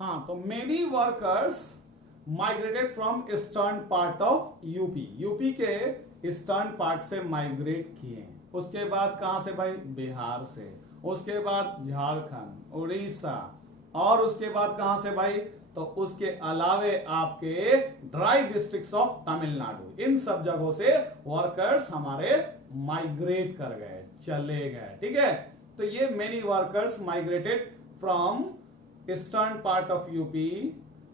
हाँ, तो many workers migrated from eastern part of UP, UP के ईस्टर्न पार्ट से माइग्रेट किए। उसके बाद कहां से भाई? बिहार से। उसके बाद झारखंड, उड़ीसा, और उसके बाद कहां से भाई? तो उसके अलावे आपके ड्राई डिस्ट्रिक्ट्स ऑफ तमिलनाडु, इन सब जगहों से वर्कर्स हमारे माइग्रेट कर गए, चले गए। ठीक है, तो ये many workers migrated from eastern part of UP,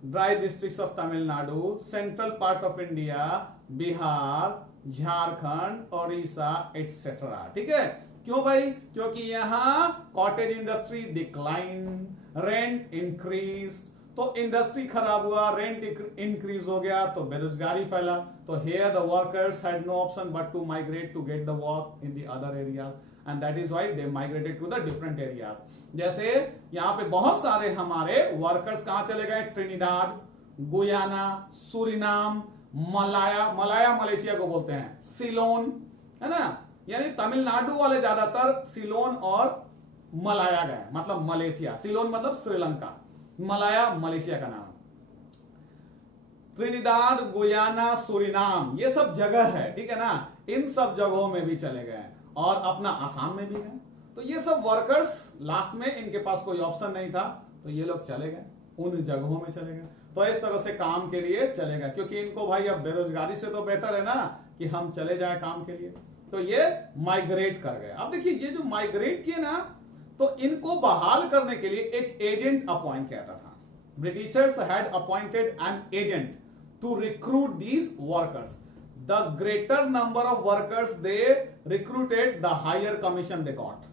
dry districts of Tamil Nadu, central part of India, Bihar, Jharkhand, Orissa etcetera. ठीक है, क्यों भाई? क्योंकि यहां cottage industry decline, rent increase, तो इंडस्ट्री खराब हुआ, रेंट इंक्रीज हो गया, तो बेरोजगारी फैला। तो here the workers had no option but to migrate to get the work in the other areas, and that is why they migrated to the different areas. जैसे यहाँ पे बहुत सारे हमारे वर्कर्स कहां चले गए? Trinidad, Guyana, Suriname, Malaya, Malaya Malaysia को बोलते हैं, सिलोन, है ना, यानी तमिलनाडु वाले ज्यादातर सिलोन और मलाया गए, मतलब मलेशिया। सिलोन मतलब श्रीलंका, मलाया मलेशिया का नाम। त्रिनिदाद, गुयाना, सूरीनाम, ये सब जगह है, ठीक है ना, इन सब जगहों में भी चले गए, और अपना आसाम में भी गए। तो ये सब वर्कर्स लास्ट में इनके पास कोई ऑप्शन नहीं था, तो ये लोग चले गए, उन जगहों में चले गए। तो इस तरह से काम के लिए चले गए, क्योंकि इनको भाई अब बेरोजगारी से तो बेहतर है ना कि हम चले जाए काम के लिए। तो ये माइग्रेट कर गए। अब देखिए, ये जो माइग्रेट किए ना, तो इनको बहाल करने के लिए एक एजेंट अपॉइंट किया था। Britishers had appointed an agent to recruit these workers. The greater number of workers they recruited, the higher commission they got.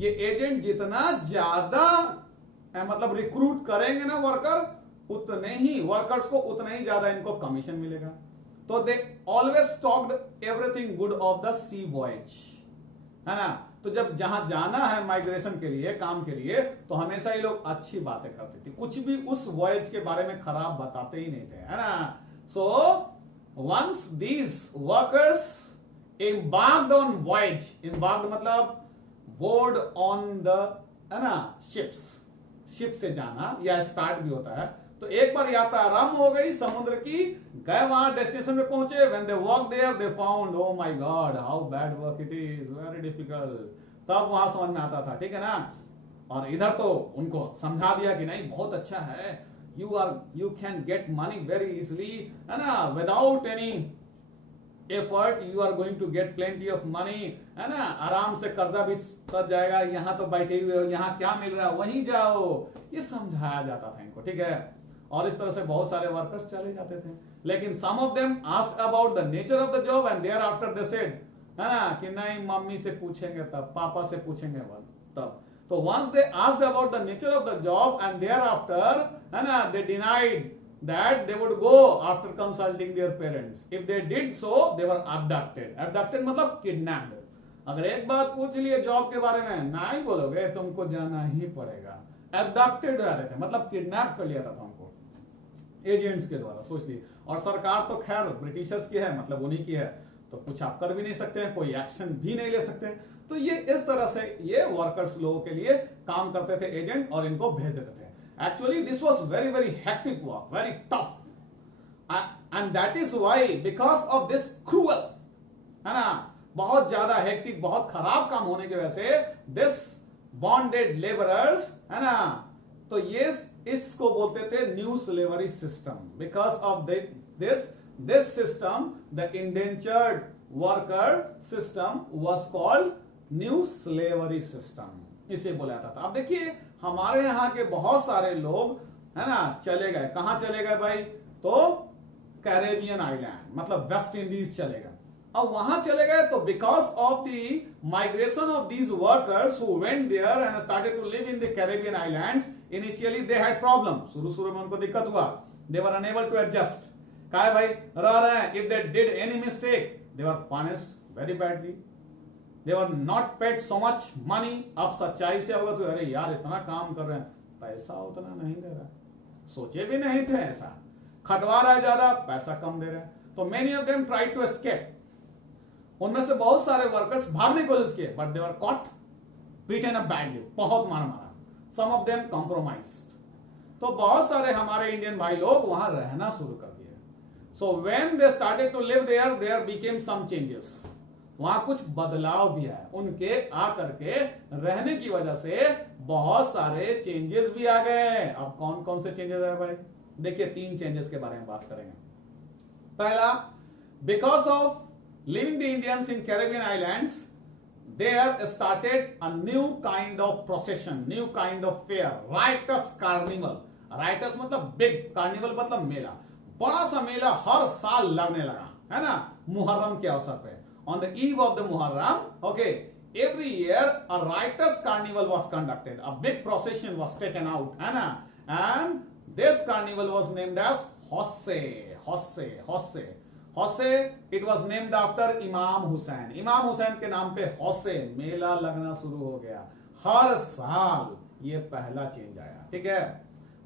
ये एजेंट जितना ज्यादा मतलब रिक्रूट करेंगे ना वर्कर, उतने ही वर्कर्स को उतना ही ज्यादा इनको कमीशन मिलेगा। तो they always talked everything good of the sea voyage, है ना। तो जब जहां जाना है माइग्रेशन के लिए, काम के लिए, तो हमेशा ही लोग अच्छी बातें करते थे, कुछ भी उस वॉयज के बारे में खराब बताते ही नहीं थे, है ना। So once these workers embarked on voyage, embarked मतलब बोर्ड ऑन द, है ना, शिप्स, शिप से जाना, या स्टार्ट भी होता है। तो एक बार यात्रा आरंभ हो गई समुद्र की, गए वहां डेस्टिनेशन पे पहुंचे, when they walk there they found, oh my god how bad work it is, very difficult. तब वहां समझ में आता था, ठीक है ना। और इधर तो उनको समझा दिया कि नहीं बहुत अच्छा है, you can get money very easily, है ना, without any effort you are going to get plenty of money, है ना, आराम से कर्जा भी सज जाएगा, यहाँ तो बैठे हुए हो, यहाँ क्या मिल रहा है वहीं जाओ, ये समझाया जाता था इनको, ठीक है। और इस तरह से बहुत सारे वर्कर्स चले जाते थे, लेकिन some of them asked about the nature of the job and there after they said, है ना, कि नहीं मम्मी से पूछेंगे तब, पापा से पूछेंगे तब। तो once they asked about the nature of the job and there after, है ना, they denied that they would go after consulting their parents. If they did so, they were abducted. Abducted मतलब kidnapped. अगर एक बात पूछ लिए job के बारे में, ना ही बोलोगे, तुमको जाना ही पड़ेगा। Abducted रहते थे, मतलब किडनैप कर लिया था तुमको एजेंट्स के द्वारा, सोच लिए। और सरकार तो खैर ब्रिटिशर्स की है, मतलब उन्हीं की है, तो कुछ आप कर भी नहीं सकते हैं, कोई एक्शन भी नहीं ले सकते। तो ये इस तरह से ये वर्कर्स लोगों के लिए काम करते थे एजेंट, और इनको भेज देते थे। Actually, this was very, very hectic work, very tough, and that is why, because of this cruel, है ना, बहुत ज्यादा हेक्टिक, बहुत खराब काम होने की वजह से, this bonded laborers, है ना, तो ये इसको बोलते थे new slavery system. Because of this system, the indentured worker system was called new slavery system, इसे बोला जाता था। अब देखिए, हमारे यहाँ के बहुत सारे लोग, है ना, चले गए, कहां चले गए भाई? तो कैरेबियन आइलैंड, मतलब वेस्ट इंडीज चले गए। अब वहां चले गए तो because of the migration of these workers who went there and started to live in the Caribbean islands, initially they had problem, शुरू में उनको दिक्कत हुआ, they were unable to adjust. क्या है भाई, रह रहे हैं, if they did any mistake they were punished very badly, they were not paid so much money। अब सच्चाई से होगा तो अरे यार इतना काम कर रहे हैं, पैसा उतना नहीं दे रहा, सोचे भी नहीं थे ऐसा, खटवा रहा है ज्यादा, पैसा कम दे रहे हैं। तो many of them tried to escape, उनमें से बहुत सारे वर्कर्स भागने की कोशिश किए, but they were caught, beaten up badly, बहुत मारा। some of them compromised, तो बहुत सारे हमारे इंडियन भाई लोग वहां रहना शुरू कर दिए। So when they started to live there, there became some changes, वहां कुछ बदलाव भी है, उनके आकर के रहने की वजह से बहुत सारे चेंजेस भी आ गए। अब कौन कौन से चेंजेस आए भाई, देखिए 3 चेंजेस के बारे में बात करेंगे। पहला, because of living the Indians in Caribbean islands, there started a new kind of procession, new kind of fair, riotous carnival। riotous मतलब big, carnival मतलब मेला, बड़ा सा मेला हर साल लगने लगा, है ना, मुहर्रम के अवसर पे। on the eve of the muharram, okay, every year a riotous carnival was conducted, a big procession was taken out, है ना, and this carnival was named as Hosse। it was named after इमाम हुसैन। इमाम हुसैन के नाम पे हौसे मेला लगना शुरू हो गया हर साल। ये पहला चेंज आया, ठीक है।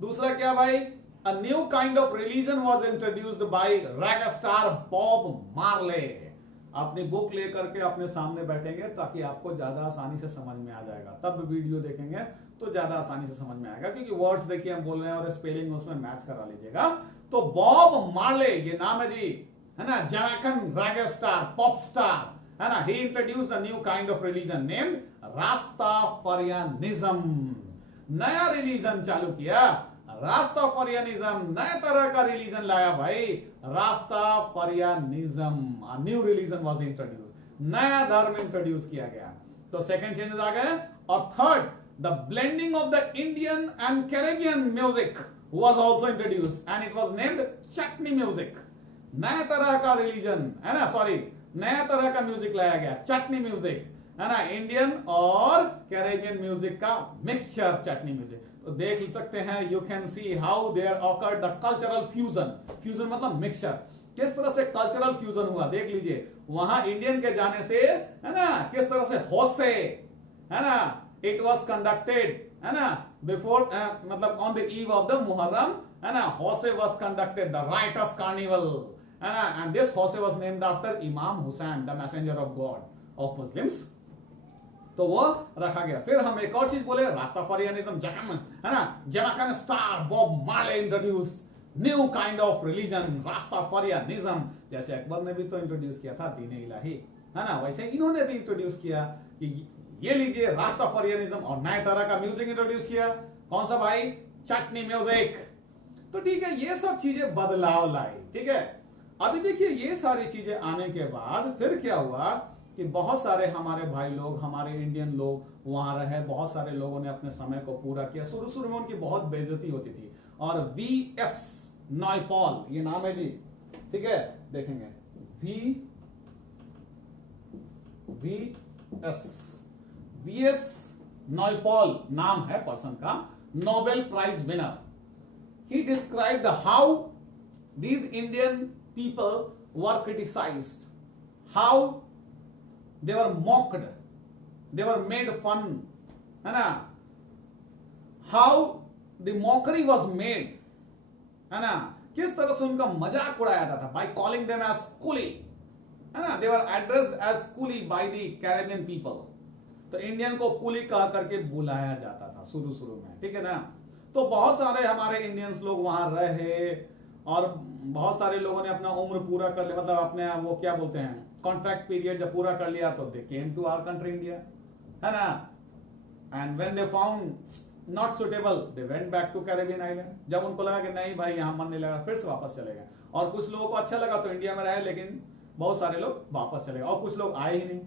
दूसरा क्या भाई, a new kind of religion was introduced by reggae star Bob Marley. अपनी बुक लेकर के अपने सामने बैठेंगे ताकि आपको ज्यादा आसानी से समझ में आ जाएगा, तब वीडियो देखेंगे तो ज्यादा आसानी से समझ में आएगा, क्योंकि वर्ड्स देखिए हम बोल रहे हैं और स्पेलिंग उसमें मैच करा लीजिएगा। तो बॉब मार्ले, ये नाम है जी, है ना, Jamaican reggae star, pop star, है ना। he introduced a new kind of religion named रास्ताफरियानिज्म। नया रिलीजन चालू किया, रास्ताफरियानिज्म, नए तरह का रिलीजन लाया भाई, रास्ताफरियानिज्म, न्यू रिलीजन वाज इंट्रोड्यूस, नया धर्म इंट्रोड्यूस किया गया। तो सेकंड चेंजेस आ गए। और third, the blending of the Indian and Caribbean music was also introduce and it was named chutney music. नया तरह का रिलीजन, है ना, सॉरी, नया तरह का म्यूजिक लाया गया, चटनी म्यूजिक, है ना, इंडियन और कैरेबियन म्यूजिक का मिक्सचर, चटनी म्यूजिक। तो देख सकते हैं, you can see how there occurred the cultural fusion. Fusion मतलब मिक्सचर, किस तरह से कल्चरल फ्यूजन हुआ, देख लीजिए। वहां इंडियन के जाने से, है ना, किस तरह से होसे, है ना, इट वाज कंडक्टेड, है ना, बिफोर, मतलब on the eve of the Muharram, है ना, होसे was conducted, the rights carnival, है ना, एंड दिस होसे वाज नेम्ड आफ्टर इमाम Hussain, the messenger of God of Muslims. तो वो रखा गया। फिर हम एक और चीज बोले, रास्ताफरियानिज्म, है ना, Jamaican star Bob Marley introduce new kind of religion, Rastafarianism. जैसे अकबर ने भी तो इंट्रोड्यूस किया था दीन इलाही, है ना, वैसे इन्होंने भी इंट्रोड्यूस किया कि ये लीजिए रास्ताफरियानिज्म, और नए तरह का म्यूजिक इंट्रोड्यूस किया। कौन सा भाई, चटनी म्यूजिक। तो ठीक है, ये सब चीजें बदलाव लाई, ठीक है। अभी देखिए, ये सारी चीजें आने के बाद फिर क्या हुआ कि बहुत सारे हमारे भाई लोग, हमारे इंडियन लोग वहां रहे, बहुत सारे लोगों ने अपने समय को पूरा किया। शुरू में उनकी बहुत बेइज्जती होती थी, और वी.एस. नायपॉल, ये नाम है जी, ठीक है, देखेंगे, वी.एस. नायपॉल नाम है पर्सन का, Nobel prize winner. He described how these Indian people were criticized, how they were mocked, they were made fun, है ना, how the mockery was made, है ना, किस तरह से उनका मजाक उड़ाया जाता था, by calling them as coolie, है ना, they were addressed as coolie by the Caribbean people। तो इंडियन को कूली कह करके बुलाया जाता था शुरू में, ठीक है ना। तो बहुत सारे हमारे इंडियंस लोग वहां रहे, और बहुत सारे लोगों ने अपना उम्र पूरा कर लिया, मतलब अपने वो क्या बोलते हैं, कॉन्ट्रैक्ट पीरियड जब पूरा कर लिया, तो they came to our country India, है ना, and when they found not suitable they went back to Caribbean island. जब उनको लगा कि नहीं भाई यहाँ मन नहीं लगा, फिर से वापस चले गए। और कुछ लोगों को अच्छा लगा तो इंडिया में रहे, लेकिन बहुत सारे लोग वापस चले गए, और कुछ लोग आए ही नहीं।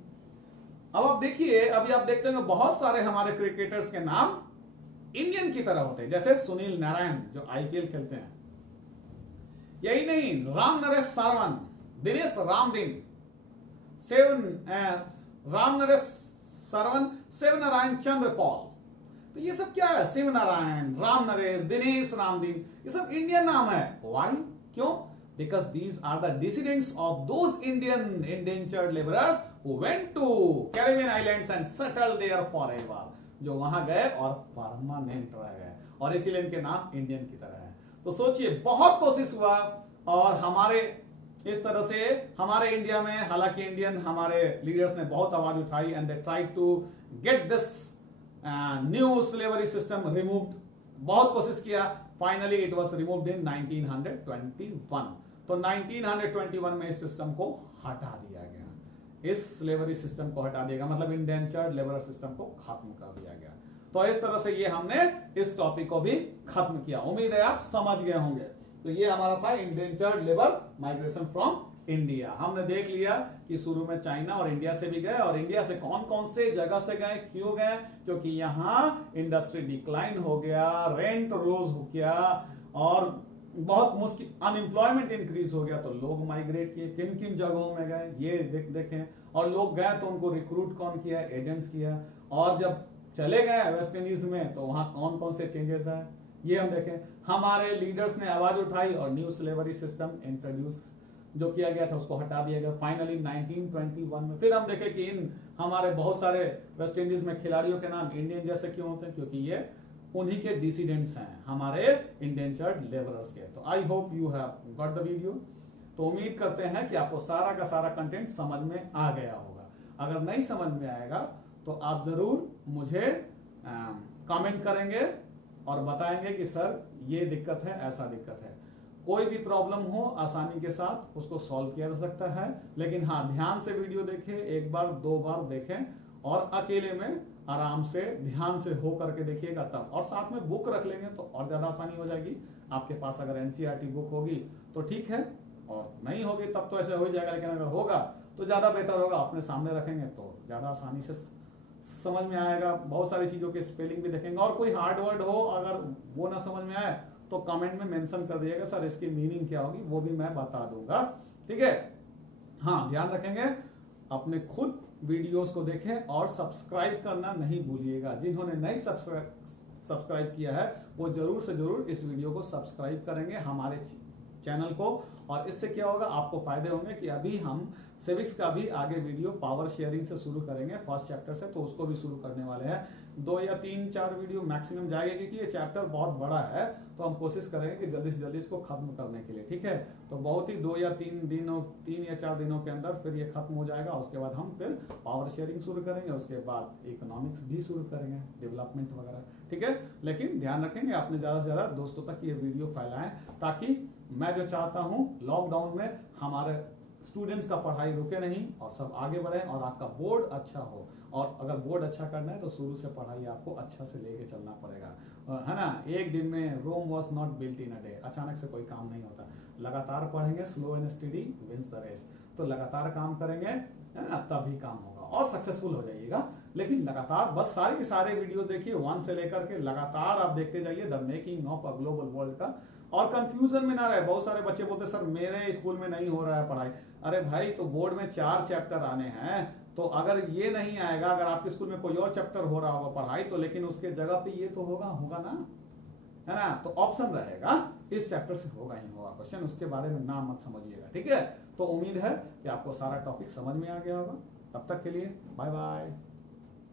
अब आप देखिए, अभी आप देखते हैं बहुत सारे हमारे क्रिकेटर्स के नाम इंडियन की तरह होते हैं, जैसे सुनील नारायण जो आईपीएल खेलते हैं। यही नहीं, राम नरेश सरवन, दिनेश रामदीन, राम नरेश सरवन, शिवनारायण चंद्र पॉल। तो ये सब क्या है, शिवनारायण, राम नरेश, दिनेश रामदीन, ये सब इंडियन नाम है। व्हाई, क्यों? Because these are the descendants of those Indian indentured laborers who went to Caribbean islands and settled there forever, जो वहां गए और परमानेंट रह गए, और इसीलिए इनके नाम इंडियन की तरह है। तो सोचिए, बहुत कोशिश हुआ, और हमारे इस तरह से हमारे इंडिया में, हालांकि इंडियन हमारे लीडर्स ने बहुत आवाज उठाई, and they try to get this new slavery system removed. बहुत कोशिश किया, finally it was removed in 1921। तो 1921 में इस सिस्टम को हटा दिया गया, इस स्लेवरी सिस्टम को हटा दिया गया, मतलब इंडेंचर्ड लेबर सिस्टम को खत्म कर दिया गया। तो इस तरह से ये हमने इस टॉपिक को भी खत्म किया। उम्मीद है आप समझ गए होंगे। तो ये हमारा था indentured labour migration from India. हमने देख लिया कि शुरू में चाइना और इंडिया से भी गए, और इंडिया से कौन कौन से जगह से गए, क्यों गए, क्योंकि यहाँ इंडस्ट्री डिक्लाइन हो गया, रेंट रोज हो गया, और बहुत मुश्किल अनएम्प्लॉयमेंट इंक्रीज हो गया, तो लोग माइग्रेट किए। किन किन जगहों में गए ये देखें, और लोग गए तो उनको रिक्रूट कौन किया, एजेंट्स किया, और जब चले गए वेस्ट इंडीज में तो वहां कौन कौन से चेंजेस आए ये हम देखें। हमारे लीडर्स ने आवाज उठाई और न्यू स्लेवरी सिस्टम इंट्रोड्यूस जो किया गया था उसको हटा दिया गया फाइनली 1921 में। फिर हम देखें कि इन हमारे बहुत सारे वेस्ट इंडीज में खिलाड़ियों के नाम इंडियन जैसे क्यों होते हैं, क्योंकि ये उन्हीं के डिसीडेंट्स हैं, हमारे इंडेंचर्ड लेबरर्स के। तो I hope you have got the video. तो उम्मीद करते हैं कि आपको सारा का सारा कंटेंट समझ में आ गया होगा। अगर नहीं समझ में आएगा तो आप जरूर मुझे कमेंट करेंगे और बताएंगे कि सर ये दिक्कत है, ऐसा दिक्कत है। कोई भी प्रॉब्लम हो आसानी के साथ उसको सॉल्व किया जा सकता है, लेकिन हाँ ध्यान से वीडियो देखें, एक बार दो बार देखें, और अकेले में आराम से ध्यान से हो करके देखिएगा तब। और साथ में बुक रख लेंगे तो और ज्यादा आसानी हो जाएगी। आपके पास अगर एनसीईआरटी बुक होगी तो ठीक है, और नहीं होगी तब तो ऐसे हो जाएगा, लेकिन अगर होगा तो ज्यादा बेहतर होगा। अपने सामने रखेंगे तो ज्यादा आसानी से समझ में आएगा। बहुत सारी चीजों के स्पेलिंग भी देखेंगे, और कोई हार्ड वर्ड हो अगर वो ना समझ में आए तो कमेंट में मेंशन कर दिएगा, सर इसकी मीनिंग क्या होगी, वो भी मैं बता दूंगा। ठीक है, हाँ ध्यान रखेंगे, अपने खुद वीडियोस को देखें और सब्सक्राइब करना नहीं भूलिएगा। जिन्होंने नहीं सब्सक्राइब किया है वो जरूर से जरूर इस वीडियो को सब्सक्राइब करेंगे हमारे चैनल को, और इससे क्या होगा आपको फायदे होंगे कि अभी हम सिविक्स का भी आगे वीडियो पावर शेयरिंग से शुरू करेंगे, फर्स्ट चैप्टर से, तो उसको भी शुरू करने वाले हैं। 2 या 3-4 वीडियो मैक्सिमम जाएगा, क्योंकि ये चैप्टर बहुत बड़ा है, तो हम कोशिश करेंगे कि जल्दी से जल्दी इसको खत्म करने के लिए। ठीक है, तो बहुत ही 2 या 3 या 4 दिनों के अंदर फिर ये खत्म हो जाएगा। उसके बाद हम फिर पावर शेयरिंग शुरू करेंगे, उसके बाद इकोनॉमिक्स भी शुरू करेंगे, डेवलपमेंट वगैरह। ठीक है, लेकिन ध्यान रखेंगे अपने ज्यादा से ज्यादा दोस्तों तक ये वीडियो फैलाएं, ताकि मैं जो चाहता हूं लॉकडाउन में हमारे स्टूडेंट्स का पढ़ाई रुके नहीं और सब आगे बढ़े, और आपका बोर्ड अच्छा हो। और अगर बोर्ड अच्छा करना है तो शुरू से पढ़ाई आपको अच्छा से लेके चलना पड़ेगा, है ना। एक दिन में Rome was not built in a day, अचानक से कोई काम नहीं होता। लगातार पढ़ेंगे, slow and steady wins the race. तो लगातार काम करेंगे, है ना, तभी काम होगा और सक्सेसफुल हो जाइएगा। लेकिन लगातार बस सारे के सारे वीडियो देखिए, 1 से लेकर के लगातार आप देखते जाइए the making of a global world का, और कंफ्यूजन में ना रहे। बहुत सारे बच्चे बोलते सर मेरे स्कूल में नहीं हो रहा है पढ़ाई। अरे भाई, तो बोर्ड में 4 चैप्टर आने हैं, तो अगर ये नहीं आएगा, अगर आपके स्कूल में कोई और चैप्टर हो रहा होगा पढ़ाई, तो लेकिन उसके जगह पे ये तो होगा ना, है ना। तो ऑप्शन रहेगा, इस चैप्टर से होगा ही होगा क्वेश्चन, उसके बारे में ना मत समझिएगा। ठीक है, तो उम्मीद है कि आपको सारा टॉपिक समझ में आ गया होगा। तब तक के लिए बाय बाय।